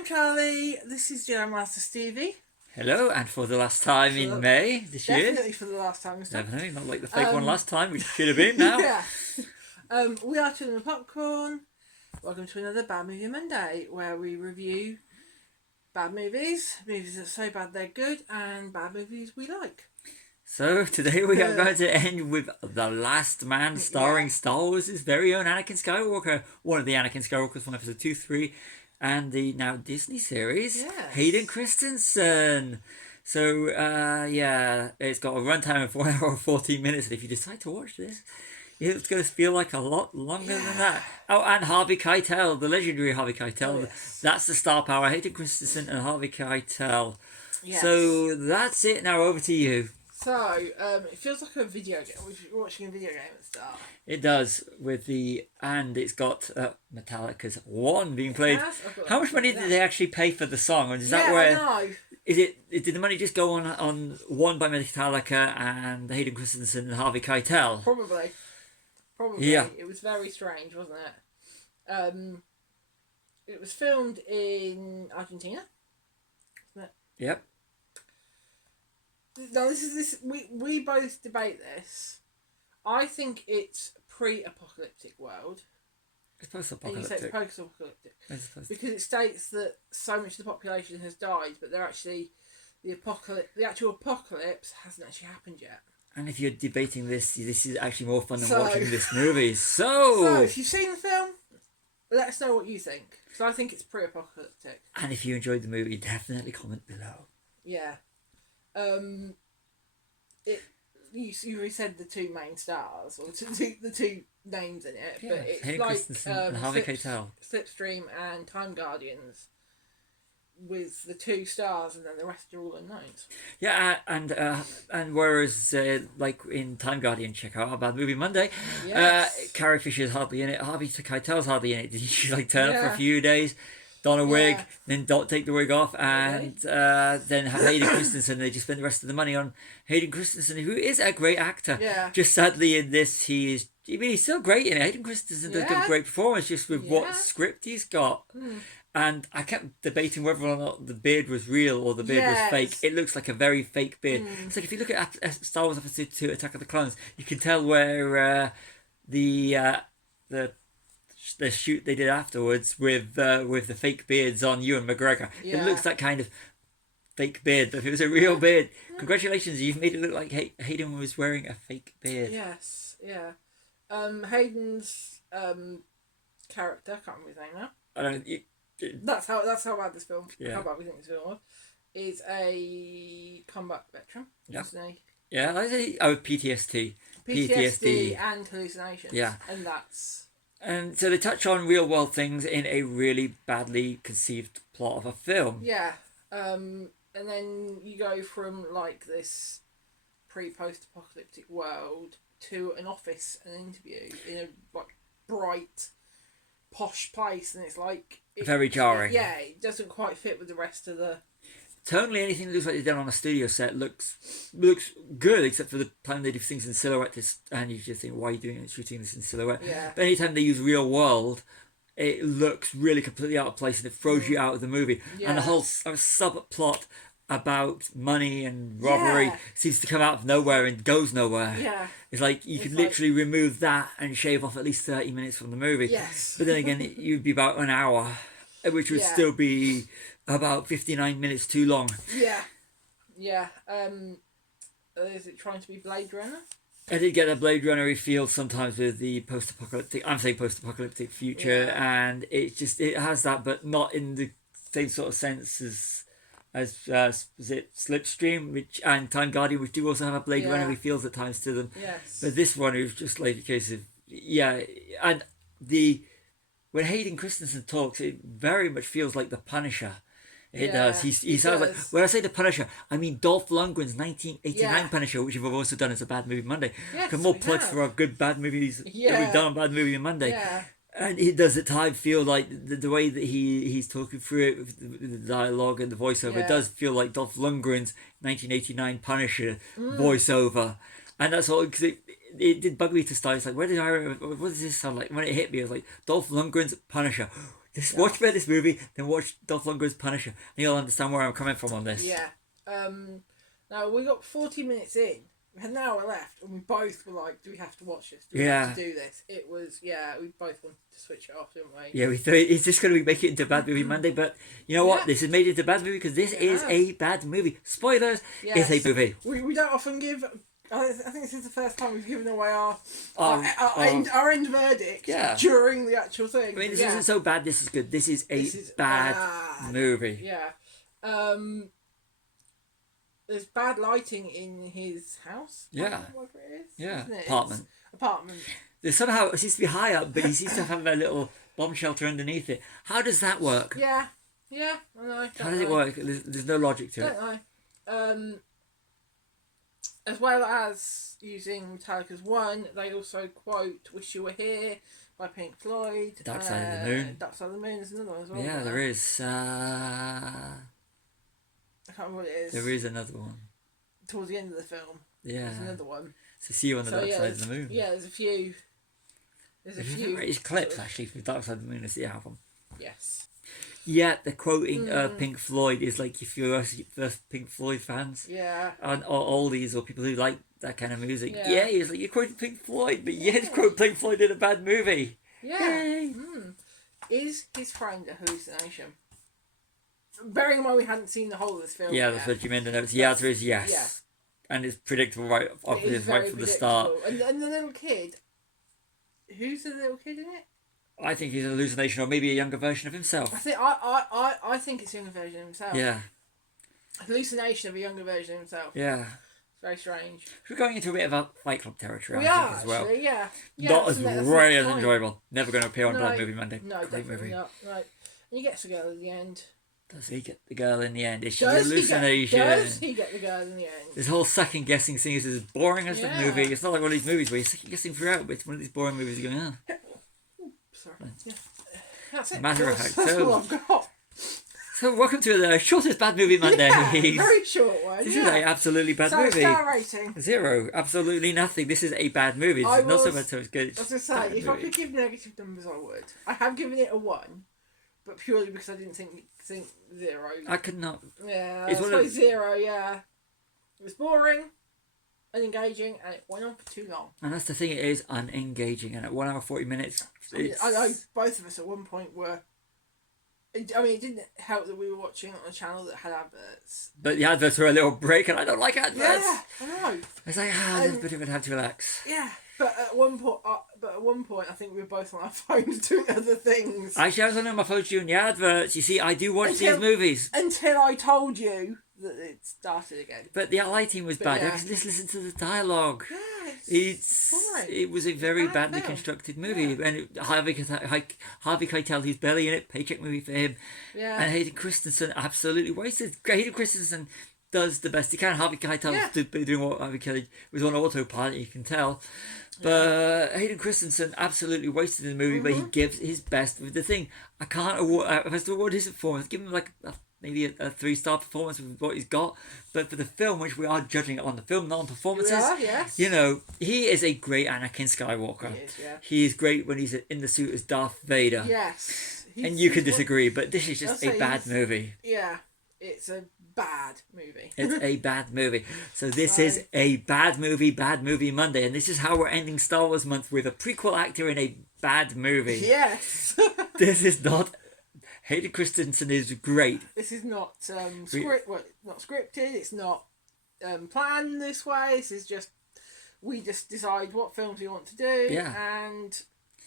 I'm Charlie. This is Jam Master Stevie. Hello, and for the last time in May this year. Definitely for the last time this time. Definitely, not like the fake one last time, which should have been now. Yeah. We are Chilling the Popcorn. Welcome to another Bad Movie Monday, where we review bad movies that are so bad they're good, and bad movies we like. So today we are going to end with The Last Man, starring Star Wars' very own Anakin Skywalker, one of the Anakin Skywalkers from episode 2, 3, and the now Disney series, Hayden Christensen. So, it's got a runtime of 1 hour and 14 minutes, and if you decide to watch this, it's going to feel like a lot longer than that. Oh, and Harvey Keitel, the legendary Harvey Keitel. Oh, yes. That's the star power, Hayden Christensen and Harvey Keitel. Yes. So that's it. Now over to you. So, it feels like a video game. We're watching a video game at the start. It does, and it's got Metallica's One being played. How much money did they actually pay for the song? Or is that where? I know. Did the money just go on One by Metallica and Hayden Christensen and Harvey Keitel? Probably. Yeah. It was very strange, wasn't it? It was filmed in Argentina, wasn't it? Yep. No, we both debate this. I think it's pre-apocalyptic world. It's post-apocalyptic. And you say post-apocalyptic because it states that so much of the population has died, but they're actually the actual apocalypse hasn't actually happened yet. And if you're debating this is actually more fun than watching this movie. So if you've seen the film, let us know what you think. So I think it's pre-apocalyptic. And if you enjoyed the movie, definitely comment below. Yeah. You already said the two main stars, or the two names in it, but it's Hayden Christensen and Harvey Keitel. Slipstream and Time Guardians, with the two stars, and then the rest are all unknowns. Yeah, and whereas like in Time Guardian, check out our Bad Movie Monday. Yes. Carrie Fisher's hardly in it. Harvey Keitel's hardly in it. Did she turn up for a few days? Don a wig, then don't take the wig off, and then have Hayden Christensen. They just spend the rest of the money on Hayden Christensen, who is a great actor. Yeah. Just sadly in this, he's still great in it. Hayden Christensen does give a great performance just with what script he's got. And I kept debating whether or not the beard was real or the beard was fake. It looks like a very fake beard. It's like if you look at Star Wars Episode 2, Attack of the Clones, you can tell where the shoot they did afterwards with the fake beards on Ewan McGregor. It looks like kind of fake beard, but if it was a real beard, congratulations, you've made it look like Hayden was wearing a fake beard. Yes, yeah. Hayden's character, I can't remember his name now. I don't. That's how bad this film. Yeah. How bad we think this film was. Is a combat veteran. Yeah. Yeah, I say PTSD. PTSD and hallucinations. Yeah. And that's. And so they touch on real world things in a really badly conceived plot of a film. Yeah. And then you go from like this post-apocalyptic world to an office, an interview in a like bright, posh place, and it's like very jarring. It doesn't quite fit with the rest of the. Totally, anything that looks like they've done on a studio set looks good, except for the time they do things in silhouette. And you just think, why are you shooting this in silhouette? Yeah. But anytime they use real world, it looks really completely out of place, and it throws you out of the movie. Yeah. And the whole subplot about money and robbery seems to come out of nowhere and goes nowhere. Yeah. It's like you could literally remove that and shave off at least 30 minutes from the movie. Yes. But then again, you'd be about an hour, which would still be about 59 minutes too long. Yeah. Yeah. Is it trying to be Blade Runner? I did get a Blade Runner feel sometimes with the post-apocalyptic future, and it has that, but not in the same sort of sense as is it Slipstream and Time Guardian, which do also have a Blade Runner feels at times to them. Yes. But this one is just like a case of and when Hayden Christensen talks, it very much feels like the Punisher. It does. He sounds like, when I say the Punisher, I mean Dolph Lundgren's 1989 Punisher, which we've also done as a Bad Movie Monday. Yes, more plugs for our good bad movies that we've done on Bad Movie Monday. Yeah. And it does at times feel like the way that he's talking through it with the dialogue and the voiceover, it does feel like Dolph Lundgren's 1989 Punisher voiceover. And that's all, because it did bug me to start. It's like, what does this sound like? When it hit me, I was like, Dolph Lundgren's Punisher. Just watch this movie, then watch Dolph Lundgren's Punisher, and you'll understand where I'm coming from on this. Yeah. Now, we got 40 minutes in. We had an hour left, and we both were like, do we have to watch this? Do we have to do this? It was, we both wanted to switch it off, didn't we? Yeah, we thought it's just going to make it into Bad Movie Monday, but you know what? This is made into Bad Movie because this is a bad movie. Spoilers, it's a movie. We don't often give... I think this is the first time we've given away our end verdict during the actual thing. I mean, this isn't so bad, this is good. This is a bad movie. Yeah. There's bad lighting in his house. Yeah. Whatever it is. Yeah. Isn't it? Apartment. There's somehow, it seems to be high up, but he seems to have a little bomb shelter underneath it. How does that work? Yeah. I know. How does it work? There's no logic to it. Don't know. As well as using Metallica's One, they also quote "Wish You Were Here" by Pink Floyd. Dark Side of the Moon. Dark Side of the Moon is another one as well. Yeah, there is. I can't remember what it is. There is another one. Towards the end of the film. Yeah. There's another one. So see you on the Dark Side of the Moon. Yeah, there's a few. There's a few. It's clips actually from Dark Side of the Moon is the album. Yes. Yeah, the quoting Pink Floyd is like if you're first Pink Floyd fans. Yeah. And oldies or people who like that kind of music. Yeah, it's like you're quoting Pink Floyd, but you quote Pink Floyd in a bad movie. Yeah. Is his friend a hallucination? Bearing in mind we hadn't seen the whole of this film. Yeah, that's what you meant to know. The answer is yes. Yeah. And it's predictable right from the start. And the little kid, who's the little kid in it? I think he's an hallucination or maybe a younger version of himself. I think it's a younger version of himself. Yeah. Hallucination of a younger version of himself. Yeah. It's very strange. We're going into a bit of a Fight Club territory, We I are, think, as well. actually, yeah. Not as really as enjoyable. Never going to appear on No, Bad Movie Monday. No, Great definitely movie. not. Right. And he gets the girl at the end. Does he get the girl in the end? Is she a Does hallucination? Does he get the girl in the end? This whole second guessing thing is as boring as the movie. It's not like one of these movies where you're second guessing throughout, but it's one of these boring movies you're going, Sorry. Yeah. That's it. Matter of fact. That's all I've got. So welcome to the shortest Bad Movie Monday. Yeah, very short one. This is an absolutely bad movie. Star rating. 0. Absolutely nothing. This is a bad movie. It's not so bad so it's good. I was going to say, if I could give negative numbers, I would. I have given it a 1, but purely because I didn't think 0. I could not. Yeah, It's I suppose 0, yeah. It was boring, unengaging, and it went on for too long. And that's the thing, it is unengaging. And at 1 hour 40 minutes, I know both of us at one point were... I mean, it didn't help that we were watching on a channel that had adverts. But the adverts were a little break, and I don't like adverts. Yeah, I know. It's like, there's a bit of it have to relax. Yeah, but at one point, I think we were both on our phones doing other things. Actually, I was on my phone doing the adverts. You see, I do watch these movies. Until I told you that it started again. But the lighting was bad. Yeah. Just listen to the dialogue. Yeah, it was a very badly constructed movie. Yeah. And Harvey Keitel, who's barely in it, paycheck movie for him. Yeah. And Hayden Christensen absolutely wasted. Hayden Christensen does the best he can. Harvey Keitel's doing what Harvey Keitel was on autopilot, you can tell. But Hayden Christensen absolutely wasted in the movie, but he gives his best with the thing. I can't award, if I was to award his performance, give him like maybe a 3-star performance with what he's got. But for the film, which we are judging it on the film, not on performances, you know, he is a great Anakin Skywalker. He is great when he's in the suit as Darth Vader. Yes. And you can disagree, but this is just a bad movie. Yeah, it's a bad movie. It's a bad movie. So this is a Bad Movie Monday. And this is how we're ending Star Wars month, with a prequel actor in a bad movie. Yes. This is not... Hayden Christensen is great. This is not not scripted. It's not planned this way. This is just... We just decide what films we want to do. Yeah. And...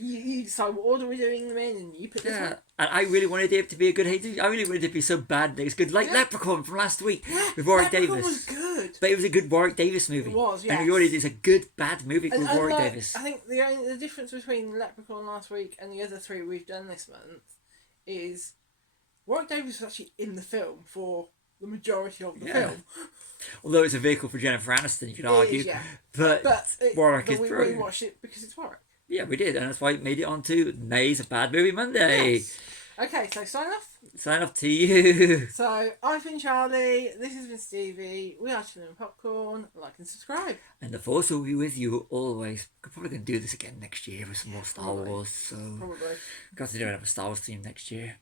You decide what order we're doing them in, and you pick this one. And I really wanted it to be a good Hayden. I really wanted it to be so bad that it's good. Like Leprechaun from last week with Warwick Davis. Leprechaun was good. But it was a good Warwick Davis movie. It was, yes. And we already did a good bad movie with Warwick Davis. I think the difference between Leprechaun last week and the other 3 we've done this month is Warwick Davis was actually in the film for the majority of the film. Although it's a vehicle for Jennifer Aniston, you could argue. But Warwick is brilliant. We watched it because it's Warwick. Yeah, we did, and that's why it made it onto May's Bad Movie Monday. Yes. Okay, so sign off. Sign off to you. So, I've been Charlie. This has been Stevie. We are Chilling Popcorn. Like and subscribe. And the Force will be with you always. We're probably going to do this again next year with some more Star Wars. So Probably. Got to do another Star Wars theme next year.